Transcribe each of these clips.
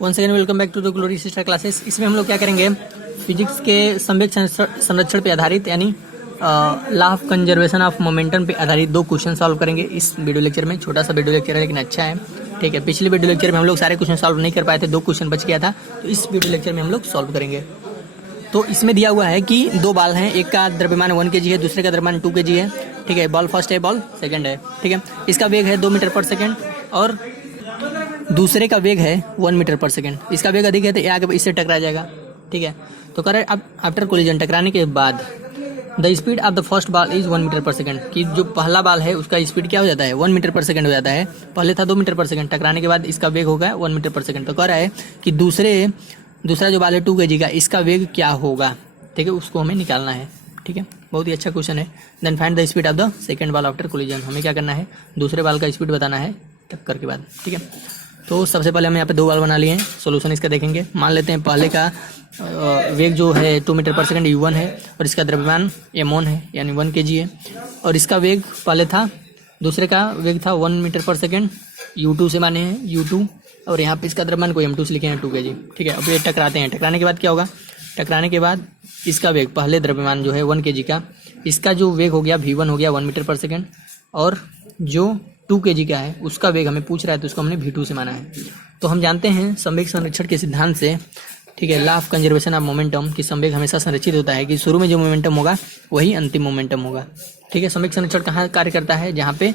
Once again welcome back to the glory sister classes. इसमें हम लोग क्या करेंगे, फिजिक्स के संवेग संरक्षण पे आधारित यानी law of conservation of momentum पे आधारित दो क्वेश्चन सॉल्व करेंगे इस वीडियो लेक्चर में। छोटा सा वीडियो लेक्चर है लेकिन अच्छा है, ठीक है। पिछले वीडियो लेक्चर में हम लोग सारे क्वेश्चन सॉल्व नहीं कर पाए थे, दो क्वेश्चन बच गया था, तो इस वीडियो लेक्चर में हम लोग सॉल्व करेंगे। तो इसमें दिया हुआ है कि दो बाल हैं, एक का द्रव्यमान 1 kg है, दूसरे का द्रव्यमान 2 kg है, ठीक है। बॉल फर्स्ट है, बॉल सेकंड है, ठीक है। इसका वेग है 2 मीटर पर सेकंड और दूसरे का वेग है 1 मीटर पर सेकंड। इसका वेग अधिक है तो ये आगे इससे टकरा जाएगा, ठीक है। तो कह रहे अब आफ्टर कोलिजन, टकराने के बाद the speed of the first ball is 1 metre per second, कि जो पहला बॉल है उसका स्पीड क्या हो जाता है 1 मीटर पर सेकंड हो जाता है। पहले था 2 मीटर पर सेकंड, टकराने के बाद इसका वेग होगा 1 मीटर पर सेकंड। तो कह रहा है कि दूसरा जो बॉल है 2 kg का, इसका वेग क्या होगा, ठीक है, उसको हमें निकालना है, ठीक है। बहुत ही अच्छा क्वेश्चन है। Then find the speed of the second ball after collision. हमें क्या करना है, दूसरे बॉल का स्पीड बताना है टक्कर के बाद, ठीक है। तो सबसे पहले हम यहाँ पे दो बॉल बना लिए हैं, सोल्यूशन इसका देखेंगे। मान लेते हैं पहले का वेग जो है 2 मीटर पर सेकंड u1 है और इसका द्रव्यमान m1 है यानी 1 kg है, और इसका वेग पहले था, दूसरे का वेग था 1 मीटर पर सेकंड, u2 से माने हैं u2, और यहाँ पे इसका द्रव्यमान को m2 से लिखे हैं 2 kg, ठीक है। अब ये टकराते हैं, टकराने के बाद क्या होगा, टकराने के बाद इसका वेग पहले द्रव्यमान जो है 1 kg का, इसका जो वेग हो गया v1 हो गया 1 मीटर पर सेकंड, और जो 2 kg का है उसका वेग हमें पूछ रहा है तो उसको हमने v2 से माना है। तो हम जानते हैं संवेग संरक्षण के सिद्धांत से, ठीक है, law of conservation of momentum, कि संवेग हमेशा संरक्षित होता है, कि शुरू में जो मोमेंटम होगा वही अंतिम मोमेंटम होगा, ठीक है। संवेग संरक्षण कहाँ कार्य करता है, जहाँ पे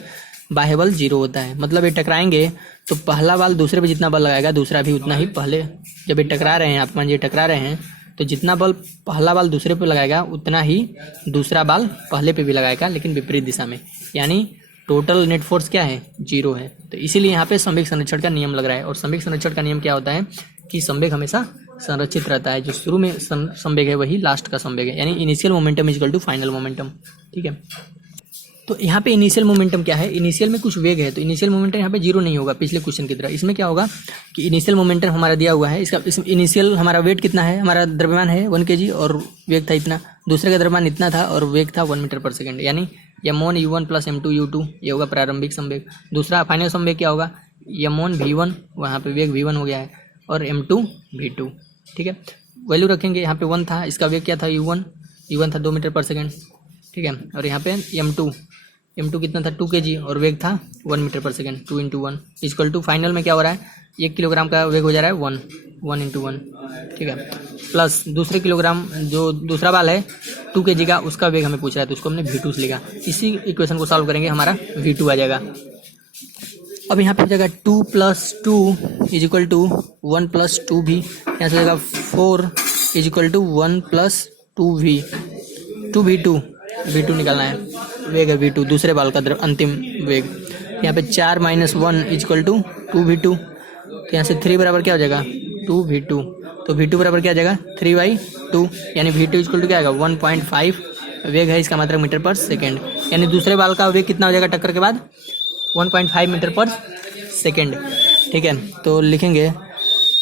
बाह्य बल 0 होता है। मतलब ये टकराएंगे तो पहला बल दूसरे पे जितना बल लगाएगा दूसरा भी उतना ही, पहले जब ये टकरा रहे हैं, आप मान लीजिए टकरा रहे हैं, तो जितना बल पहला बल दूसरे पे लगाएगा उतना ही दूसरा बल पहले पे भी लगाएगा, लेकिन विपरीत दिशा में, यानी टोटल नेट फोर्स क्या है 0 है। तो इसीलिए यहाँ पे संवेग संरक्षण का नियम लग रहा है। और संवेग संरक्षण का नियम क्या होता है कि संवेग हमेशा संरक्षित रहता है, जो शुरू में संवेग है वही लास्ट का संवेग है, यानी initial momentum is equal to final momentum, ठीक है। तो यहाँ पे इनिशियल मोमेंटम क्या है, इनिशियल में कुछ वेग है तो इनिशियल मोमेंटम यहाँ पे 0 नहीं होगा पिछले क्वेश्चन की तरह। इसमें क्या होगा कि इनिशियल मोमेंटम हमारा दिया हुआ है, इसका इनिशियल हमारा वेट कितना है, हमारा द्रव्यमान है 1 kg और वेग था इतना, दूसरे का द्रव्यमान इतना था और वेग था 1 मीटर पर सेकंड, यानी m1 u1 plus m2 u2, ये होगा प्रारंभिक संवेग। दूसरा फाइनल संवेग क्या होगा, m1 v1, वहाँ पे वेग v1 हो गया है, और m2 v2, ठीक है। वैल्यू रखेंगे, यहाँ पे 1 था, इसका वेग क्या था u1 था 2 मीटर पर सेकंड, ठीक है। और यहाँ पे m2 कितना था 2 kg और वेग था 1 metre per second, 2 × 1 equal to, final में क्या हो रहा है 1 किलोग्राम का वेग हो जा रहा है 1 × 1, ठीक है, प्लस दूसरे किलोग्राम जो दूसरा बाल है 2 kg का, उसका वेग हमें पूछ रहा है तो उसको हमने v2 से लिखा। इसी इक्वेशन को सॉल्व करेंगे, हमारा v2 आ जाएगा। अब यहाँ पे हो जाएगा 2 + 2 इज इक्वल टू 1 + 2v, यहाँ से हो जाएगा 4 is equal to 1 + 2v, 2v2 निकालना है, वेग है v2, दूसरे बाल का अंतिम वेग। यहाँ पे 4 - 1 इज इक्वल टू 2v2, तो यहाँ से 3 बराबर क्या हो जाएगा 2v2, तो v2 बराबर क्या आ जाएगा 3/2, यानी v2 इज इक्वल टू क्या आएगा 1.5, वेग है इसका मात्रक मीटर पर सेकेंड, यानी दूसरे बाल का वेग कितना हो जाएगा टक्कर के बाद 1.5 मीटर पर सेकेंड, ठीक है। तो लिखेंगे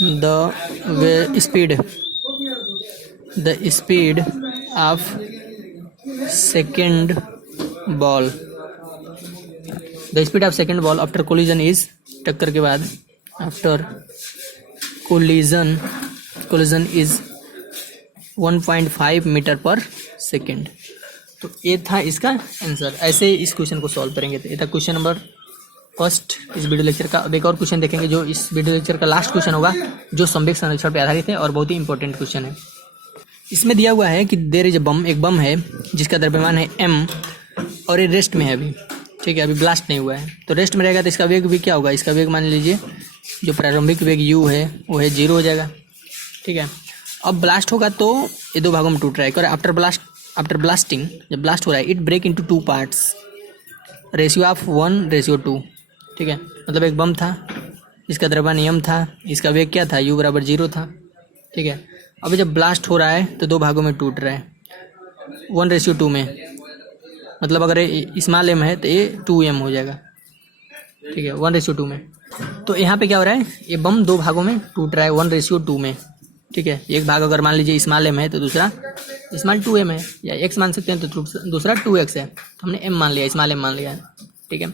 the speed of second ball, the speed of second ball after collision is, टक्कर के बाद after collision is 1.5 metre per second. तो ये था इसका आंसर। ऐसे इस क्वेश्चन को सॉल्व करेंगे। तो ये था क्वेश्चन नंबर फर्स्ट इस वीडियो लेक्चर का। अब एक और क्वेश्चन देखेंगे जो इस वीडियो लेक्चर का लास्ट क्वेश्चन होगा, जो संवेग संरक्षण पर आधारित है और बहुत ही इंपॉर्टेंट क्वेश्चन है। इसमें दिया हुआ है कि देयर इज एक बम है जिसका द्रव्यमान है m और ये रेस्ट में है अभी, ठीक है, अभी ब्लास्ट नहीं हुआ है। तो रेस्ट में रहेगा तो इसका वेग भी क्या होगा, इसका वेग मान लीजिए जो प्रारंभिक वेग u है वो है 0 हो जाएगा, ठीक है। अब ब्लास्ट होगा तो ये दो भागों में टूट रहा है। आफ्टर ब्लास्टिंग, जब ब्लास्ट हो रहा है, it break into 2 parts, ratio of 1:2, ठीक है। मतलब एक बम था, इसका द्रव्यमान m था, इसका वेग क्या था u बराबर 0 था, ठीक है। अभी जब ब्लास्ट हो रहा है तो दो भागों में टूट रहा है 1:2 में, मतलब अगर ये स्मॉल m है तो ये 2m हो जाएगा, ठीक है, 1:2 में। तो यहाँ पे क्या हो रहा है, ये बम दो भागों में टूट रहा है 1:2 में, ठीक है। एक भाग अगर मान लीजिए स्मॉल m है तो दूसरा स्मॉल 2m है, या x मान सकते हैं तो दूसरा 2x है, तो हमने m मान लिया, स्मॉल m मान लिया, ठीक है।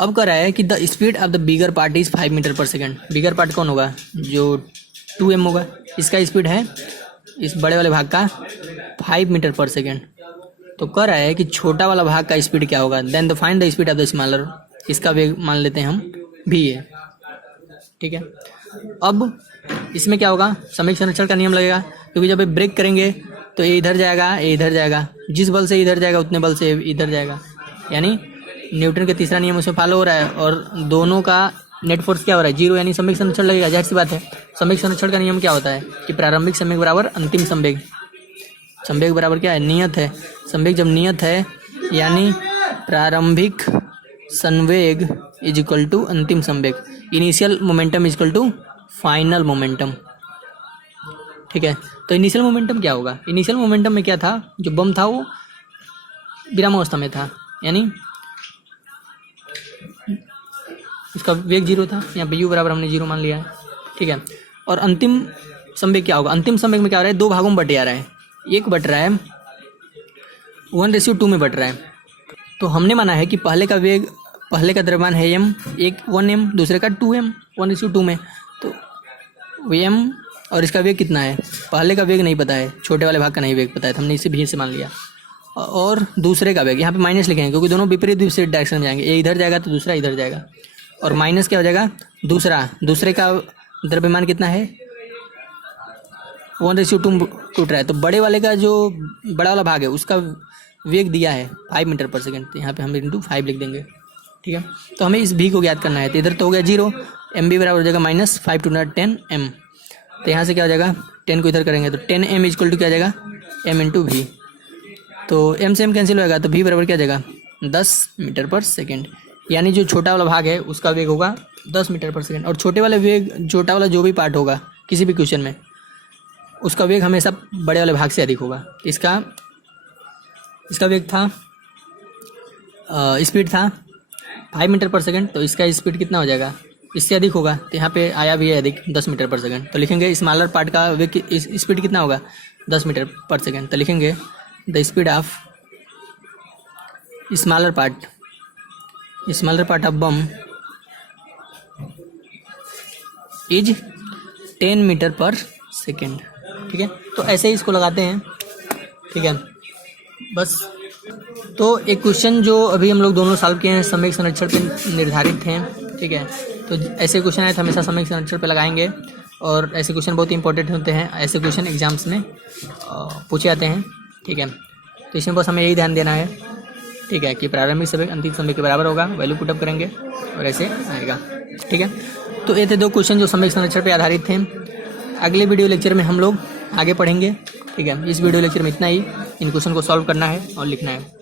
अब कह रहा है कि the speed of the bigger part is 5 metre per second. Bigger part कौन होगा, जो 2m होगा, इसका स्पीड है इस बड़े वाले भाग का 5 मीटर पर सेकेंड। तो कह रहा है कि छोटा वाला भाग का स्पीड क्या होगा, then the find the speed of the smaller, इसका वेग मान लेते हैं हम v है, ठीक है। अब इसमें क्या होगा, समय संरक्षण का नियम लगेगा, क्योंकि जब ये ब्रेक करेंगे तो ये इधर जाएगा, ये इधर जाएगा, जिस बल से इधर जाएगा उतने बल से इधर जाएगा, यानी न्यूटन के तीसरा नियम उसमें फॉलो हो रहा है। और दोनों का नेट फोर्स क्या हो रहा है, 0, यानी संवेग संरक्षण लगेगा, जाहिर सी बात है। संवेग संरक्षण का नियम क्या होता है कि प्रारंभिक संवेग बराबर अंतिम संवेग, संवेग बराबर क्या है, नियत है। संवेग जब नियत है यानी प्रारंभिक संवेग इज इक्वल टू अंतिम संवेग, initial momentum is equal to final momentum, ठीक है। तो इनिशियल मोमेंटम क्या होगा, इनिशियल मोमेंटम में क्या था, जो बम था वो विरामावस्था में था, यानी उसका वेग 0 था, यहाँ पे u बराबर हमने 0 मान लिया है, ठीक है। और अंतिम संवेग क्या होगा, अंतिम संवेग में क्या हो रहा है, 2 भागों में बट जा रहा है, एक बट रहा है 1:2 में बट रहा है। तो हमने माना है कि पहले का वेग, पहले का द्रव्यमान है m, एक 1m, दूसरे का 2m 1:2 में, तो m और इसका वेग कितना है, पहले का वेग नहीं पता है, छोटे वाले भाग का नहीं वेग पता है, तो हमने इसे भी से मान लिया। और दूसरे का वेग यहाँ पे माइनस लिखेंगे, क्योंकि दोनों विपरीत डायरेक्शन में जाएंगे, ये इधर जाएगा तो दूसरा इधर जाएगा, और माइनस क्या हो जाएगा, दूसरे का द्रव्यमान कितना है 1:2 टूट रहा है, तो बड़े वाले का जो बड़ा वाला भाग है उसका वेग दिया है 5 मीटर पर सेकेंड, तो यहाँ पे हम × 5 लिख देंगे, ठीक है। तो हमें इस v को ज्ञात करना है, तो इधर तो हो गया 0, mv बराबर हो जाएगा -5 × 10m, तो यहाँ से क्या हो जाएगा, 10 को इधर करेंगे तो 10m इज इक्वल टू क्या आ जाएगा, m × v, तो m से m कैंसिल होगा, तो v बराबर क्या आ जाएगा 10 मीटर पर सेकेंड, यानी जो छोटा वाला भाग है उसका वेग होगा 10 मीटर पर सेकेंड। और छोटे वाले वेग, छोटा वाला जो भी पार्ट होगा किसी भी क्वेश्चन में, उसका वेग हमेशा बड़े वाले भाग से अधिक होगा। इसका वेग था, स्पीड था 5 मीटर पर सेकेंड, तो इसका स्पीड कितना हो जाएगा, इससे अधिक होगा, तो यहाँ पे आया भी है अधिक 10 मीटर पर सेकेंड, तो लिखेंगे स्मॉलर पार्ट का वेग स्पीड कितना होगा 10 मीटर पर सेकेंड, तो लिखेंगे the speed of smaller part of bomb is 10 metre per second, ठीक है। तो ऐसे ही इसको लगाते हैं, ठीक है बस। तो एक क्वेश्चन जो अभी हम लोग दोनों सॉल्व किए हैं संवेग संरक्षण पे निर्धारित हैं, ठीक है। तो ऐसे क्वेश्चन आए तो हमेशा संवेग संरक्षण पे लगाएंगे, और ऐसे क्वेश्चन बहुत ही इंपॉर्टेंट होते हैं, ऐसे क्वेश्चन एग्जाम्स में पूछे जाते हैं, ठीक है। तो इसमें बस हमें यही ध्यान देना है, ठीक है, कि प्रारंभिक संवेग अंतिम संवेग के बराबर होगा, वैल्यू पुटअप करेंगे और ऐसे आएगा, ठीक है। तो ये थे 2 क्वेश्चन जो संवेग संरक्षण पे आधारित थे। अगले वीडियो लेक्चर में हम लोग आगे पढ़ेंगे, ठीक है। इस वीडियो लेक्चर में इतना ही, इन क्वेश्चन को सॉल्व करना है और लिखना है।